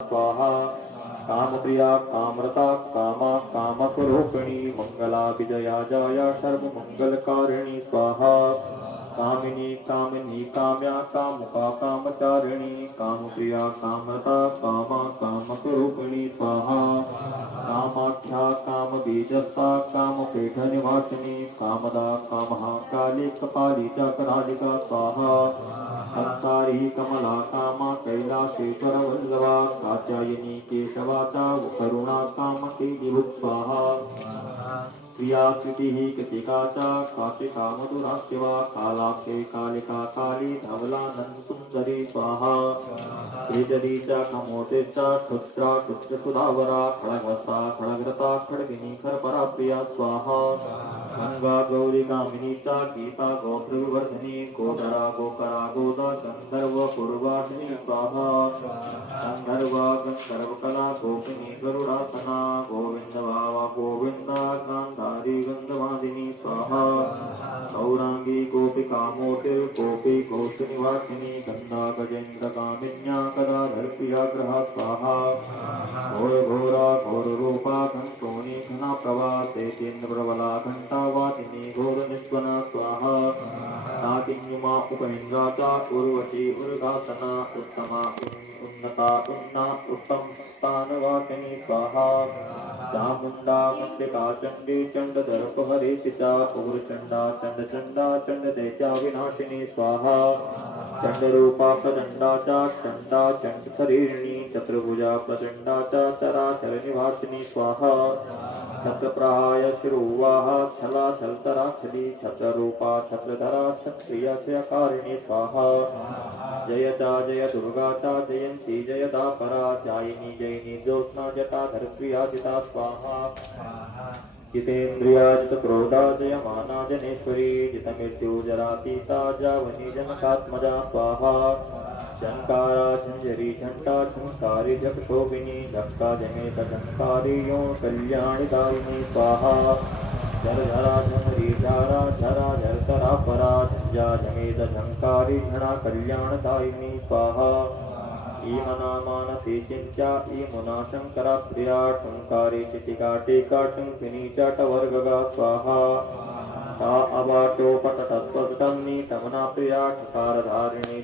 स्वाहा कामप्रिया कामरता कामा कामस्वरूपिणी मंगला विजया जया सर्वमंगलकारिणी स्वाहा कामिनी कामिनी काम्या कामुका कामचारिणी कामप्रिया कामरता कामा कामस्वरूपिणी स्वाहा कामाख्या कामबीजस्ता कामपीठनिवासिनी कामदा कामहा काली कपाली च करालिका स्वाहा संसारी कमला कामा कैलासेश्वर वल्लभा कात्यायनी केशवाचा करुणा कामकेली स्वाहा प्रियाकृतिः कृतिकाचा काशिका मधुरा शिवा कालाक्षे कालिका काली धवलानंद सुंदरी स्वाहा श्रीजली च कमोटे च क्षुद्रा क्षुद्रसुधावरा खड्गवस्ता खड्गरता खड्गिनी खरपरा प्रिया स्वाहा गंगा गौरी कामिनी च गीता गोत्रविवर्धिनी गोधरा गोकरा गोदा गंधर्व पूर्वासिनी स्वाहा गंधर्वा गंधर्वकला गोपिनी गरुडासना गोविंद भावा गोविंदा गांधारी गंधवादिनी स्वाहा गौरांगी गोपिका मोटिर गोपी गोष्ठनिवासिनी गंधा गजेन्द्र कामिन्या कदाधर प्रिया ग्रह स्वाहा घोर घोरा घोर रूपा घंटोनी घना प्रभा तेजेन्द्र प्रबला घंटावादिनी घोर निस्वना स्वाहा साकिन्युमा उपेन्द्राचा उर्वशी उर्गासना उत्तमा उन्नता उन्ना उत्तम स्थानवासिनी स्वाहा चामुंडा मंडिका चंडी चंड दर्पहरी चिचा उग्रचंडा चंड चंडा चंड देचा विनाशिनी स्वाहा चंड रूपा प्रचंडा चा चंडा चंड शरीरिणी चतुर्भुजा प्रचंडा चा चराचर निवासिनी स्वाहा छत्रप्रहाय शिरोवाहा छला छलतरा छली छत्ररूपा छत्रधरा क्षत्रिय क्षयकारिणी स्वाहा जयता जय दुर्गा चा जयंती जयता परा जायिनी जयिनी ज्योत्स्ना जटाधर प्रिया जिता स्वाहा जितेन्द्रिया जित क्रोधा जयमाना जनेश्वरी जित मृत्यु जरातीता जावनी जनकात्मजा स्वाहा झंकारा झंझरी झंटा झंकारी जप शोभिनी झक्का जमेत झंकारी यो कल्याणदायिनी स्वाहा झर झरा झमरी झारा झरा झरतरा परा झंझा जमेत झंकारी झणा कल्याणदायिनी स्वाहा ईमना मानसी चिंचा ईमुना शंकरा प्रिया टुंकारी चितिका टीका टुंकिनी चटवर्गगा स्वाहा ता अवाट्योपटस्पदम्नी तमना प्रिया ठकारधारिणी